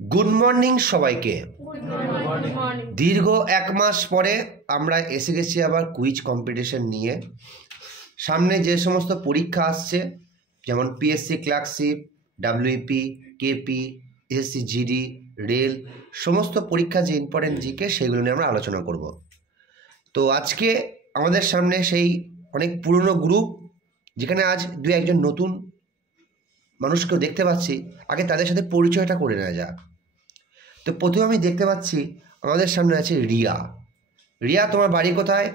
Good morning সবাইকে। দীর্ঘ 1 মাস পরে আমরা এসে গেছি আবার কুইজ কম্পিটিশন নিয়ে। সামনে যে সমস্ত পরীক্ষা আসছে, যেমন PSC clerkship, WP, KP, SSC GD, rail, সমস্ত পরীক্ষা যে ইম্পর্টেন্ট জিকে সেগুলো নিয়ে আমরা আলোচনা করব। তো আজকে আমাদের সামনে সেই অনেক পুরনো গ্রুপ, যেখানে আজ দু একজন নতুন মানুষকেও দেখতে পাচ্ছি। আগে তাদের সাথে পরিচয়টা করে নেওয়া যাক। তো প্রথমে আমি দেখতে পাচ্ছি আমাদের সামনে আছে রিয়া। রিয়া, তোমার বাড়ি কোথায়?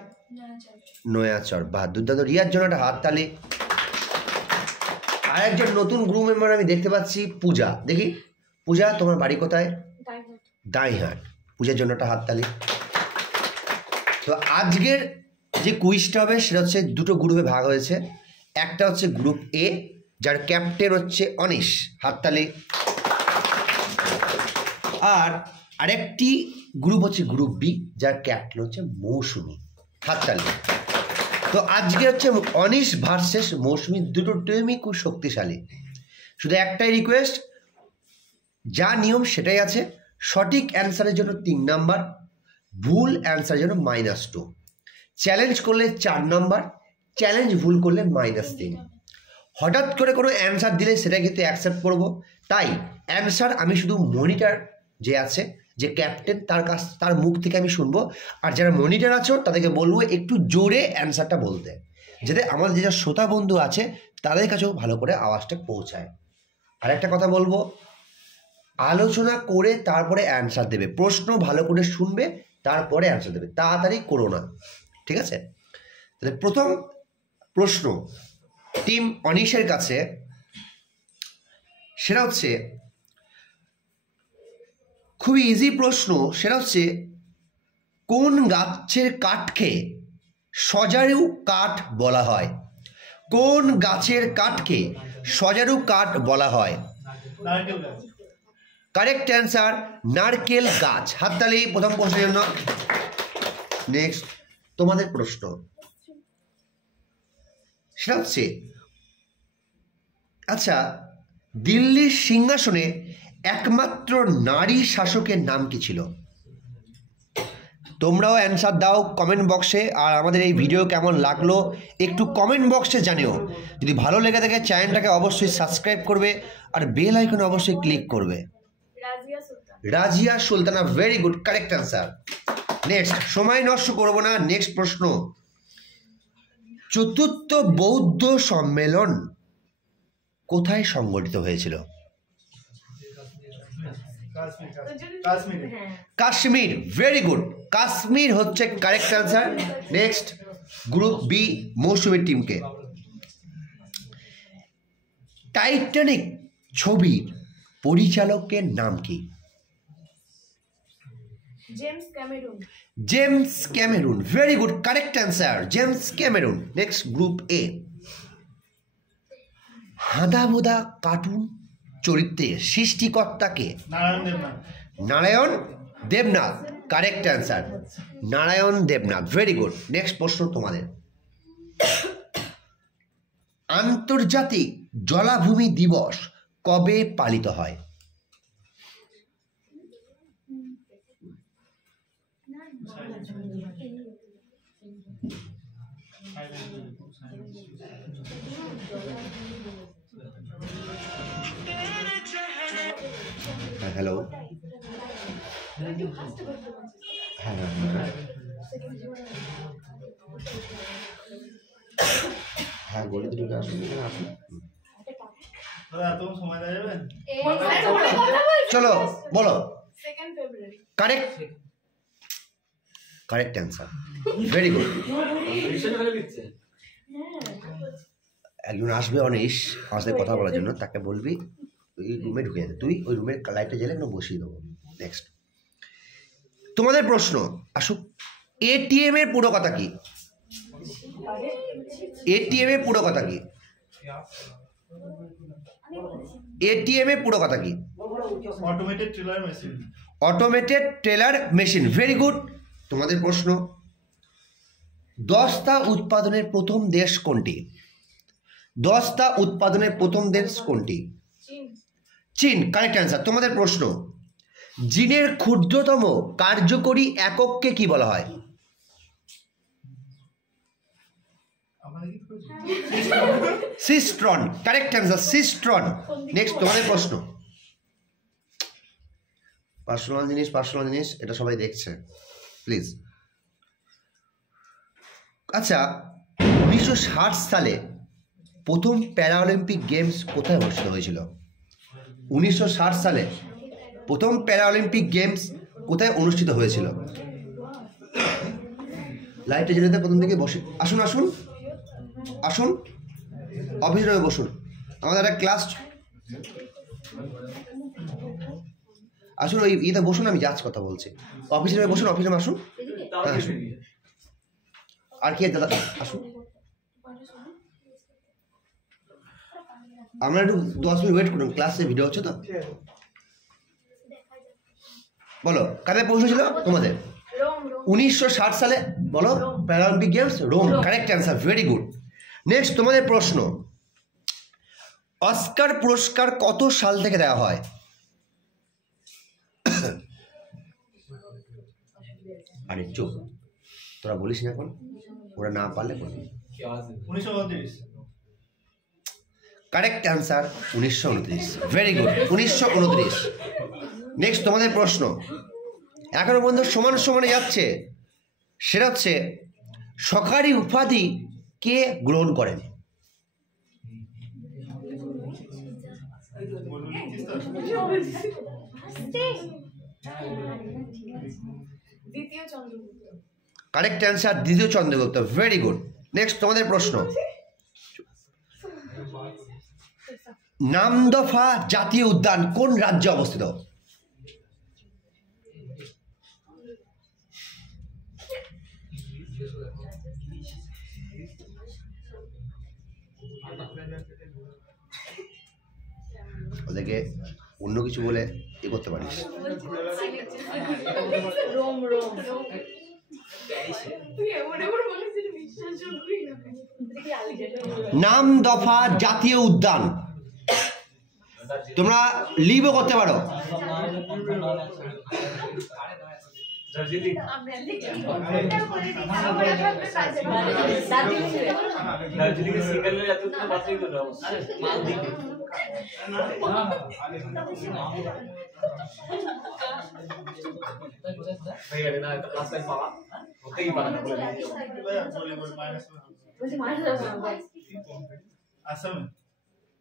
নয়াচর। বা দুর্দান্ত, রিয়ার জন্য একটা হাততালি। আর একজন নতুন গ্রুপ মেম্বার আমি দেখতে পাচ্ছি, পূজা। দেখি পূজা, তোমার বাড়ি কোথায়? দাইহাট। পূজার জন্য একটা হাততালি। তো আজকের যে কুইজটা হবে সেটা হচ্ছে দুটো গ্রুপে ভাগ হয়েছে। একটা হচ্ছে গ্রুপ এ, যার ক্যাপ্টেন হচ্ছে অনিশ, হাততালি। আর আরেকটি গ্রুপ হচ্ছে গ্রুপ বি, যার ক্যাপ্টেন হচ্ছে মৌসুমি, হাততালি। তো আজকে হচ্ছে অনিশ ভার্সেস মৌসুমি, দুটো টিমই খুব শক্তিশালী। শুধু একটাই রিকোয়েস্ট, যা নিয়ম সেটাই আছে। সঠিক অ্যান্সারের জন্য 3 নাম্বার, ভুল অ্যান্সারের জন্য -2। চ্যালেঞ্জ করলে 4 নাম্বার, চ্যালেঞ্জ ভুল করলে -3। হঠাৎ করে কোনো অ্যান্সার দিলে সেটা কিন্তু অ্যাকসেপ্ট করব। তাই অ্যান্সার আমি শুধু মনিটর যে আছে, যে ক্যাপ্টেন, তার মুখ থেকে আমি শুনবো। আর যারা মনিটর আছো তাদেরকে বলবো একটু জোরে অ্যান্সারটা বলতে, যাতে আমাদের যে শ্রোতা বন্ধু আছে তাদের কাছেও ভালো করে আওয়াজটা পৌঁছায়। আর একটা কথা বলবো, আলোচনা করে তারপরে অ্যান্সার দেবে। প্রশ্ন ভালো করে শুনবে, তারপরে অ্যান্সার দেবে। তাড়াতাড়ি করো না, ঠিক আছে? তাহলে প্রথম প্রশ্ন টিম অনিশের কাছে, সেটা হচ্ছে খুবই ইজি প্রশ্ন। সেটা হচ্ছে, কোন গাছের কাঠকে সজারু কাঠ বলা হয়? কোন গাছের কাঠকে সজারু কাঠ বলা হয়? কারেক্ট অ্যান্সার নারকেল গাছ, হাততালি প্রথম প্রশ্নের জন্য। নেক্সট তোমাদের প্রশ্ন, সেটা হচ্ছে, আচ্ছা, দিল্লির সিংহাসনে একমাত্র নারী শাসকের নাম কি ছিল? তোমরাও অ্যান্সার দাও কমেন্ট বক্সে। আর আমাদের এই ভিডিও কেমন লাগলো একটু কমেন্ট বক্সে জানিও। যদি ভালো লেগে থাকে চ্যানেলটাকে অবশ্যই সাবস্ক্রাইব করবে আর বেল আইকনে অবশ্যই ক্লিক করবে। Razia Sultana, very good, correct answer. Next, সময় নষ্ট করবো না, নেক্সট প্রশ্ন। চতুর্থ বৌদ্ধ সম্মেলন কোথায় সংগঠিত হয়েছিল? কাশ্মীর, ভেরি গুড, কাশ্মীর হচ্ছে correct answer. Next, group B, মৌসুমীর টিমকে। টাইটানিক ছবির পরিচালকের নাম কি? James Cameron, very good, correct answer, James Cameron. Next, group A. হাঁদাভোঁদা কার্টুন চরিত্রের সৃষ্টিকর্তাকে? Narayan Debnath, correct answer, Narayan Debnath, very good. Next প্রশ্ন তোমাদের, আন্তর্জাতিক জলাভূমি দিবস কবে পালিত হয়? হ্যালো, হ্যাঁ, হ্যাঁ, বলে দিন। চলো বলো। Correct, correct answer, very good. একজন আসবে অনিশ আমার সাথে কথা বলার জন্য, তাকে বলবি ওই রুমে ঢুকে যেতে। তুই ওই রুমের লাইটটা জ্বেলে একটু বসিয়ে দেবো। নেক্সট তোমাদের প্রশ্ন আসুক, এটিএম এর পুরো কথা কি? এটিএম এর পুরো কথা কি? এটিএম এর পুরো কথা কি? Automated teller machine. Automated teller machine, very good. তোমাদের প্রশ্ন, দস্তা উৎপাদনের প্রথম দেশ কোনটি? দস্তা উৎপাদনের প্রথম দেশ কোনটি? চীন, কারেক্ট অ্যান্সার। তোমাদের প্রশ্ন, জিনের ক্ষুদ্রতম কার্যকরী একককে কি বলা হয়? সিস্ট্রন, কারেক্ট অ্যান্সার, সিস্ট্রন। নেক্সট তোমাদের প্রশ্ন, পার্সোনাল জিনিস এটা সবাই দেখছে, প্লিজ। আচ্ছা, 1960 সালে প্রথম প্যারাঅলিম্পিক গেমস কোথায় অনুষ্ঠিত হয়েছিল? 1960 সালে প্রথম প্যারাঅলিম্পিক গেমস কোথায় অনুষ্ঠিত হয়েছিল? লাইটে জেনেতে প্রথম থেকে বসে আসুন আসুন আসুন, অফিসে বসুন, আমাদের একটা ক্লাস। আসুন ওই ইয়েতে বসুন, আমি জাজ কথা বলছি। অফিসে বসুন, অফিসে আসুন। হ্যাঁ আসুন। আর কি দাদা আসুন, আমরা একটু 10 মিনিট ওয়েট করুন, ক্লাসে ভিডিও হচ্ছে তো। বলো কাদের প্রশ্ন ছিল তোমাদের? 1960 সালে বলো Paralympic games, Rome, correct answer, very good. Next তোমাদের প্রশ্ন, অস্কার পুরস্কার কত সাল থেকে দেওয়া হয়? আরে চুপ, তোরা বলিস না এখন, ওরা না পারলে বলবি। 1929। Correct answer 1929, very good, 1929। Next তোমাদের প্রশ্ন, এখনো পর্যন্ত সমান সমানে যাচ্ছে, সেটা হচ্ছে সরকারি উপাধি কে গ্রহণ করেন? কারেক্ট অ্যান্সার দ্বিতীয় চন্দ্রগুপ্ত, ভেরি গুড। নেক্সট তোমাদের প্রশ্ন, নামদফা জাতীয় উদ্যান কোন রাজ্যে অবস্থিত? ওদেরকে অন্য কিছু বলে এ করতে পারিস। নামদফা জাতীয় উদ্যান, তোমরা লিভও করতে পারো।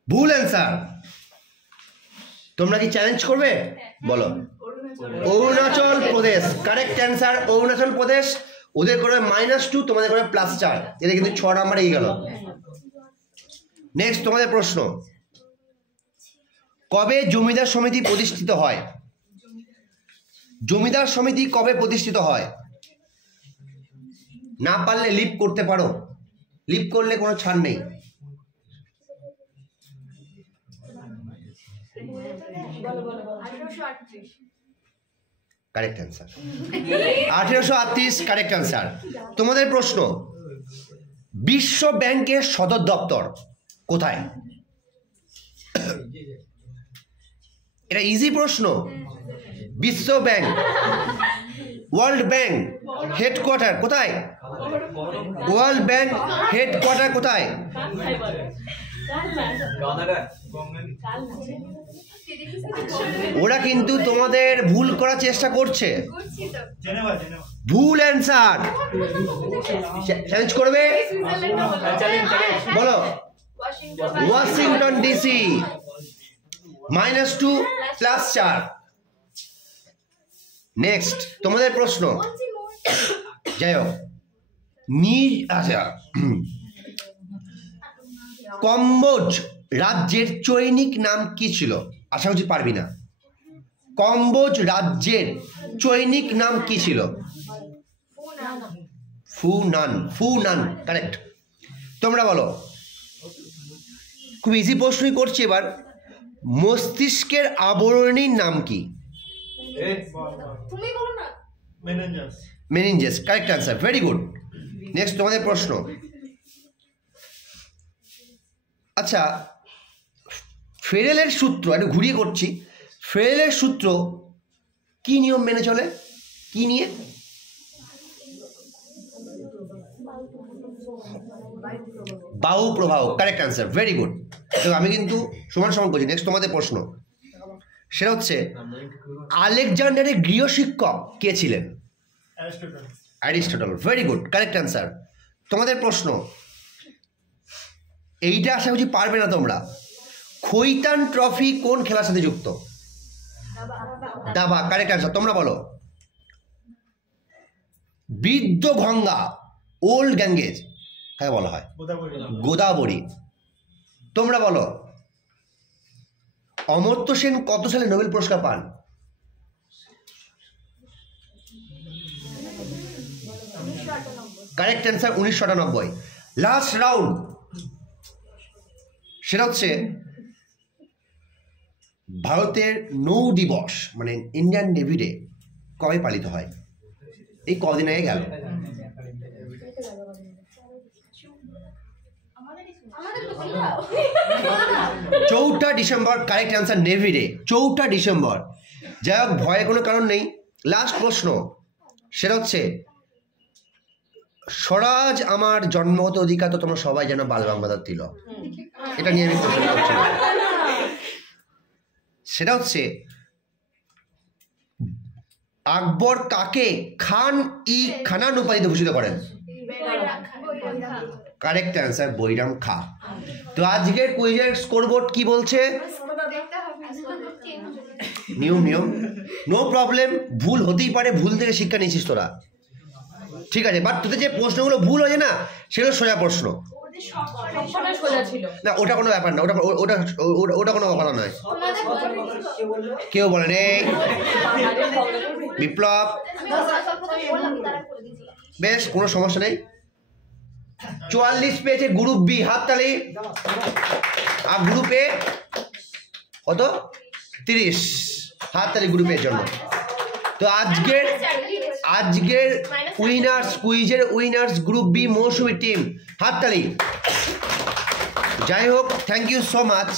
ভুল অ্যান্সার। তোমরা কি চ্যালেঞ্জ করবে? বলো। Arunachal Pradesh, correct answer, Arunachal Pradesh. ওদের করে -2, তোমাদের করে +4, এটা কিন্তু 6 নাম্বার এগিয়ে গেল। নেক্সট তোমাদের প্রশ্ন, কবে জমিদার সমিতি প্রতিষ্ঠিত হয়? জমিদার সমিতি কবে প্রতিষ্ঠিত হয়? না পারলে লিভ করতে পারো, লিভ করলে কোনো ছাড় নেই। Correct answer 1838, correct answer. তোমাদের প্রশ্ন, বিশ্ব ব্যাংকের সদর দপ্তর কোথায়? এটা ইজি প্রশ্ন। বিশ্ব ব্যাংক, ওয়ার্ল্ড ব্যাংক হেডকোয়ার্টার কোথায়? ওয়ার্ল্ড ব্যাংক হেডকোয়ার্টার কোথায়? ওরা কিন্তু তোমাদের ভুল করার চেষ্টা করছে। ভুল অ্যান্সার। চ্যালেঞ্জ করবে? বলো। Washington DC, -2 +4। নেক্সট তোমাদের প্রশ্ন, যাই হোক, আচ্ছা, কম্বোজ রাজ্যের চৈনিক নাম কি ছিল? আশা করছি পারবি না। কম্বোজ রাজ্যের চৈনিক নাম কি ছিল? ফুনান, ফুনান, কারেক্ট। তোমরা বলো। খুব ইজি প্রশ্নই করছি এবার। মস্তিষ্কের আবরণীর নাম কি? Meninges, correct answer, very good. Next তোমাদের প্রশ্ন, আচ্ছা, ফেরেলের সূত্র, একটু ঘুরিয়ে করছি, ফেরেলের সূত্র কি নিয়ম মেনে চলে? কি নিয়ে? বায়ু প্রবাহ, কারেক্ট অ্যান্সার, ভেরি গুড। তো আমি কিন্তু সমান সমান করছি। নেক্সট তোমাদের প্রশ্ন, সেটা হচ্ছে আলেকজান্ডারের গৃহশিক্ষক কে ছিলেন? Aristotle, very good, correct answer. তোমাদের প্রশ্ন, এইটা আশা করছি পারবে না তোমরা। খৈতান ট্রফি কোন খেলার সাথে যুক্ত? দাবা, কারেক্ট অ্যান্সার। তোমরা বলো। বৃদ্ধ গঙ্গা, ওল্ড গ্যাঙ্গেজ কাকে বলা হয়? গোদাবরী। তোমরা বলো। অমর্ত্য সেন কত সালে নোবেল পুরস্কার পান? Correct answer 1998। লাস্ট রাউন্ড, সেটা হচ্ছে ভারতের নৌ দিবস মানে ইন্ডিয়ান নেভি ডে কবে পালিত হয়? এই কদিন আগে গেল। 4 December, correct answer, navy day 4 December. যাই হোক, ভয়ের কোনো কারণ নেই। লাস্ট প্রশ্ন, সেটা হচ্ছে স্বরাজ আমার জন্মগত অধিকার তো তোমরা সবাই জানো, বাল গঙ্গাধর তিলক। এটা নিয়ে আমি প্রশ্ন করছি। সেটা হচ্ছে আকবর কাকে খান ই খানান উপাধিতে ভূষিত করেন? কারেক্ট অ্যান্সার, বৈরাম খা। তো আজকের কুইজের স্কোরবোর্ড কি বলছে? নিয়ম নো প্রবলেম, ভুল হতেই পারে, ভুল থেকে শিক্ষা নিয়েছিস তোরা, ঠিক আছে। বাট তোদের যে প্রশ্নগুলো ভুল হয়েছে না, সেগুলো সোজা প্রশ্ন না, ওটা কোনো ব্যাপার না, ওটা ওটা ওটা কোনো কথা নয়। কেউ বলেন এই বিপ্লব, বেশ কোনো সমস্যা নেই। 44 পেয়েছে গ্রুপ বি, হাততালি। আর গ্রুপে কত? 30, হাততালি গ্রুপের জন্য। তো আজকের উইনার্স, কুইজের উইনার্স গ্রুপ বি মৌসুমী টিম, হাততালি। যাই হোক, থ্যাংক ইউ সো মাচ।